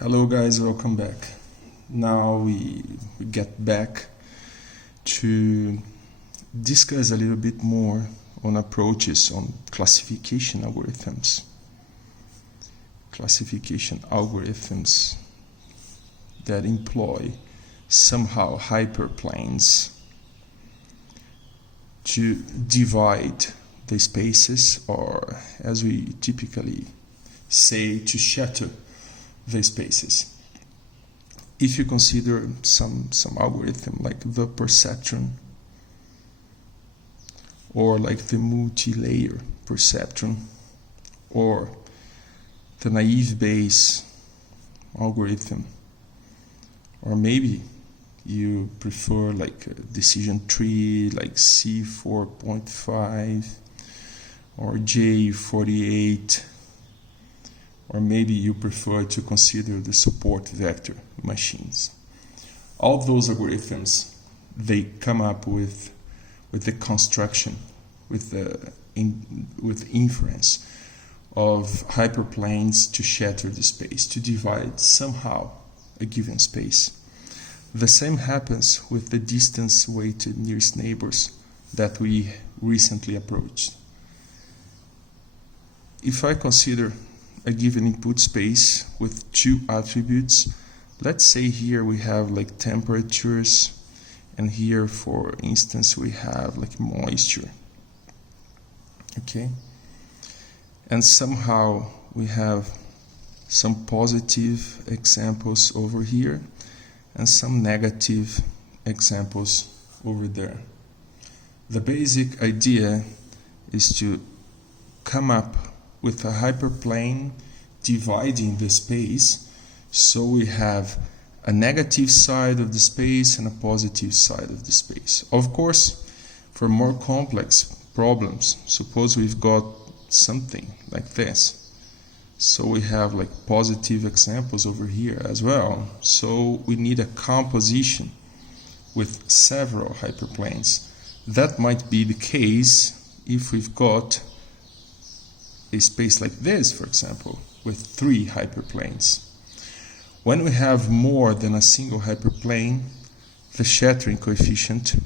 Hello guys, welcome back. Now we get back to discuss a little bit more on approaches on classification algorithms. Classification algorithms that employ somehow hyperplanes to divide the spaces, or as we typically say, to shatter the spaces. If you consider some algorithm like the perceptron, or like the multi-layer perceptron, or the naive Bayes algorithm, or maybe you prefer like a decision tree like C4.5 or J48, or maybe you prefer to consider the support vector machines. All those algorithms, they come up with the construction, with inference of hyperplanes to shatter the space, to divide somehow a given space. The same happens with the distance-weighted nearest neighbors that we recently approached. If I consider a given input space with two attributes, let's say here we have like temperatures, and here for instance we have like moisture, okay, and somehow we have some positive examples over here and some negative examples over there. The basic idea is to come up with a hyperplane dividing the space, so we have a negative side of the space and a positive side of the space. Of course, for more complex problems, suppose we've got something like this, so we have like positive examples over here as well, so we need a composition with several hyperplanes. That might be the case if we've got a space like this, for example, with three hyperplanes. When we have more than a single hyperplane, the shattering coefficient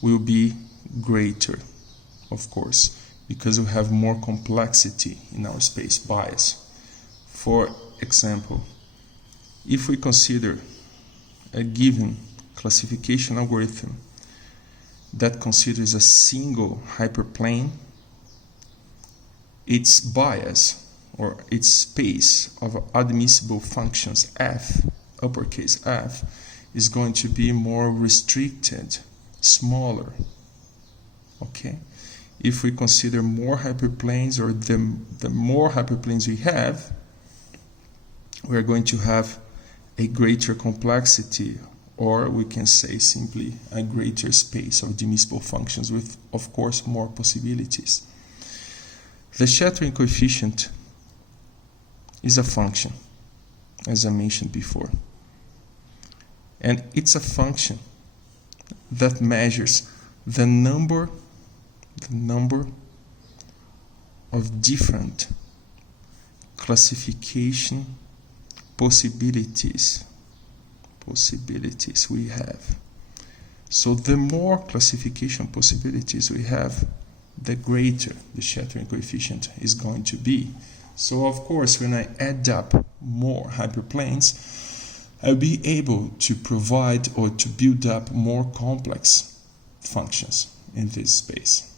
will be greater, of course, because we have more complexity in our space bias. For example, if we consider a given classification algorithm that considers a single hyperplane, its bias, or its space of admissible functions f, uppercase F, is going to be more restricted, smaller, okay? If we consider more hyperplanes, or the more hyperplanes we have, we're going to have a greater complexity, or we can say simply a greater space of admissible functions with, of course, more possibilities. The shattering coefficient is a function, as I mentioned before. And it's a function that measures the number of different classification possibilities we have. So the more classification possibilities we have, the greater the shattering coefficient is going to be. So of course, when I add up more hyperplanes, I'll be able to provide or to build up more complex functions in this space,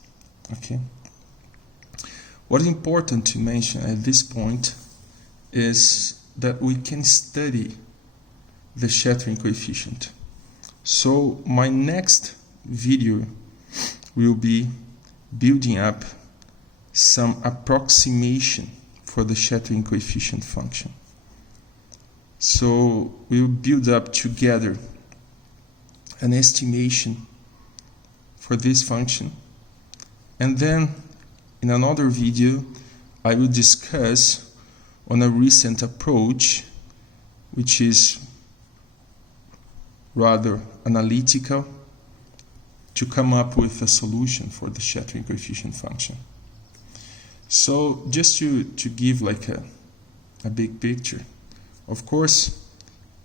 okay? What is important to mention at this point is that we can study the shattering coefficient. So my next video will be building up some approximation for the shattering coefficient function. So we'll build up together an estimation for this function, and then in another video I will discuss on a recent approach which is rather analytical, to come up with a solution for the shattering coefficient function. So just to give like a big picture, of course,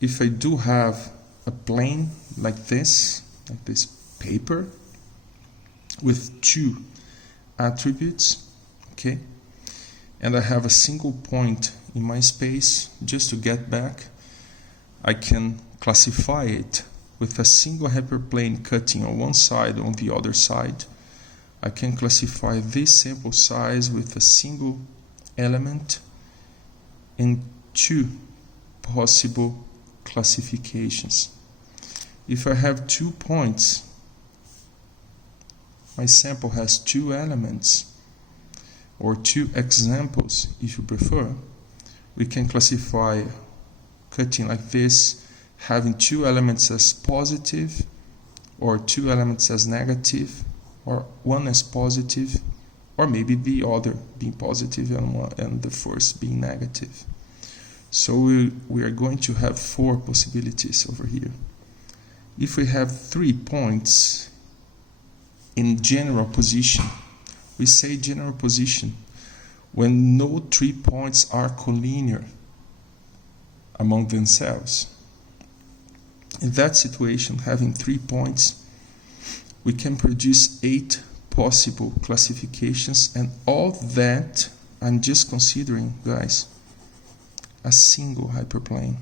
if I do have a plane like this paper with two attributes, okay, and I have a single point in my space, just to get back, I can classify it with a single hyperplane cutting on one side, on the other side. I can classify this sample size with a single element in two possible classifications. If I have 2 points, my sample has 2 elements, or 2 examples if you prefer. We can classify cutting like this, having 2 elements as positive, or 2 elements as negative, or one as positive, or maybe the other being positive and the first being negative. So we are going to have 4 possibilities over here. If we have 3 points in general position, we say general position when no 3 points are collinear among themselves. In that situation, having 3 points, we can produce 8 possible classifications, and all that I'm just considering, guys, a single hyperplane.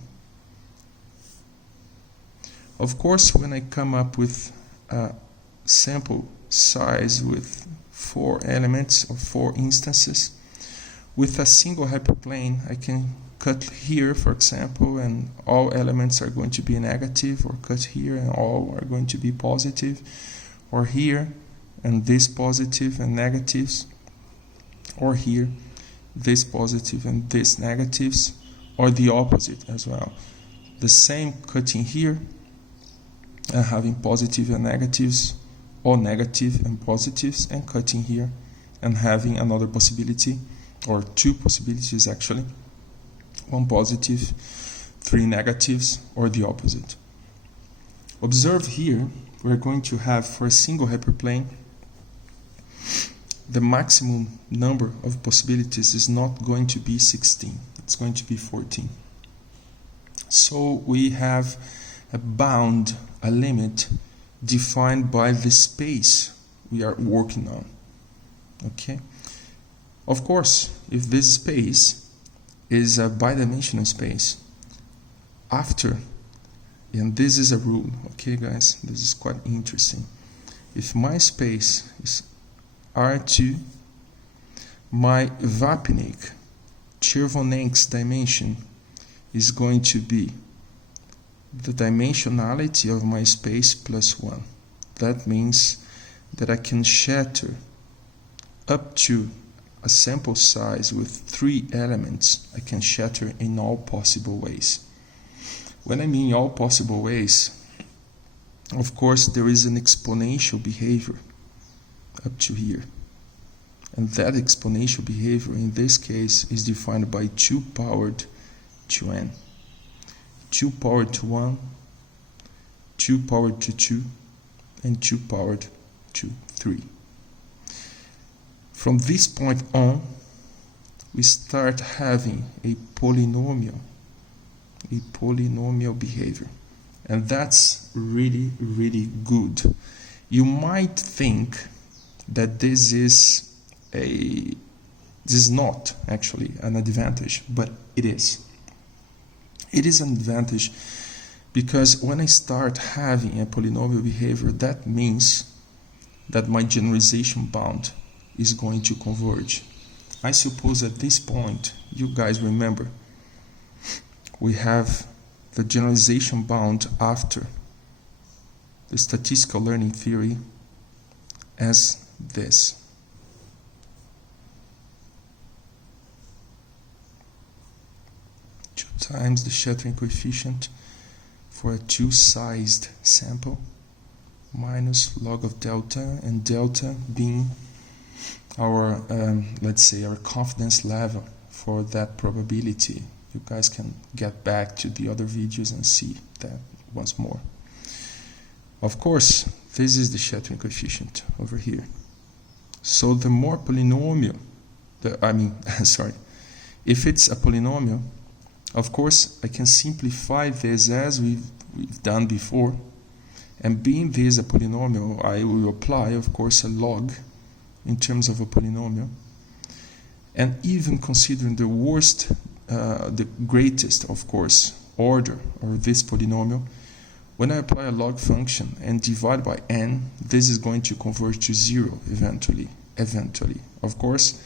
Of course, when I come up with a sample size with 4 elements or 4 instances, with a single hyperplane, I can cut here, for example, and all elements are going to be negative, or cut here and all are going to be positive, or here and this positive and negatives, or here this positive and this negatives, or the opposite as well. The same cutting here and having positive and negatives, or negative and positives, and cutting here and having another possibility, or 2 possibilities actually, 1 positive, 3 negatives, or the opposite. Observe here, we're going to have, for a single hyperplane, the maximum number of possibilities is not going to be 16, it's going to be 14. So we have a bound, a limit defined by the space we are working on. Okay? Of course, if this space is a bidimensional space, after, and this is a rule, okay guys, this is quite interesting. If my space is R2, my Vapnik-Chervonenk's dimension is going to be the dimensionality of my space plus 1. That means that I can shatter up to a sample size with 3 elements. I can shatter in all possible ways. When I mean all possible ways, of course there is an exponential behavior up to here. And that exponential behavior in this case is defined by 2 powered to n. 2 powered to 1, 2 powered to 2, and 2 powered to 3. From this point on, we start having a polynomial behavior. And that's really, really good. You might think that this is not actually an advantage, but it is. It is an advantage because when I start having a polynomial behavior, that means that my generalization bound is going to converge. I suppose at this point, you guys remember, we have the generalization bound after the statistical learning theory as this. Times the shattering coefficient for a 2-sized sample minus log of delta, and delta being our let's say our confidence level for that probability. You guys can get back to the other videos and see that once more. Of course, this is the shattering coefficient over here. So the more polynomial sorry, if it's a polynomial, of course I can simplify this as we've done before, and being this a polynomial, I will apply, of course, a log in terms of a polynomial, and even considering the worst, the greatest, of course, order of this polynomial, when I apply a log function and divide by n, this is going to converge to 0 eventually. Of course,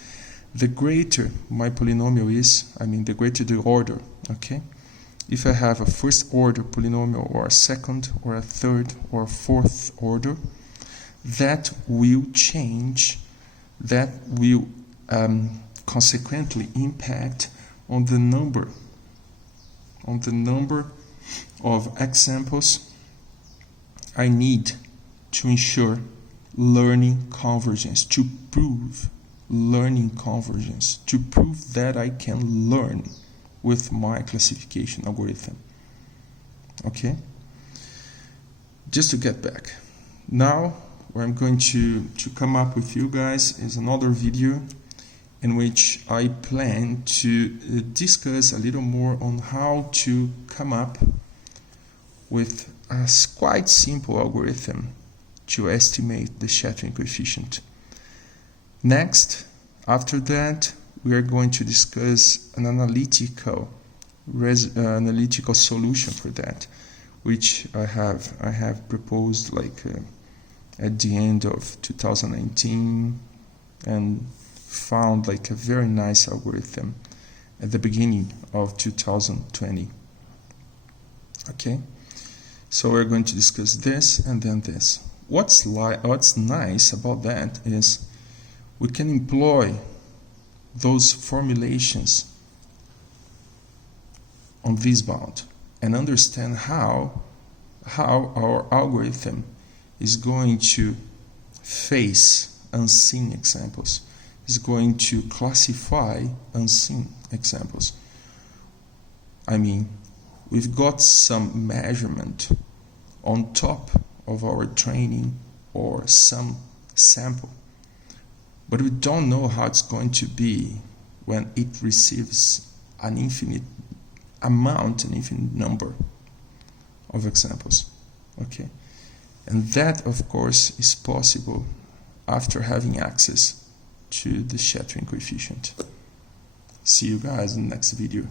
the greater my polynomial is, the greater the order, okay? If I have a first order polynomial or a second or a third or a fourth order, that will change, that will consequently impact on the number of examples I need to ensure learning convergence, to prove learning convergence, to prove that I can learn with my classification algorithm. Okay? Just to get back. Now, what I'm going to come up with you guys is another video in which I plan to discuss a little more on how to come up with a quite simple algorithm to estimate the shattering coefficient. Next, after that, we are going to discuss an analytical solution for that, which I have proposed at the end of 2019 and found a very nice algorithm at the beginning of 2020. Okay, so we're going to discuss this and then this. What's nice about that is we can employ those formulations on this bound and understand how our algorithm is going to face unseen examples, is going to classify unseen examples. We've got some measurement on top of our training or some sample, but we don't know how it's going to be when it receives an infinite number of examples. Okay, and that, of course, is possible after having access to the shattering coefficient. See you guys in the next video.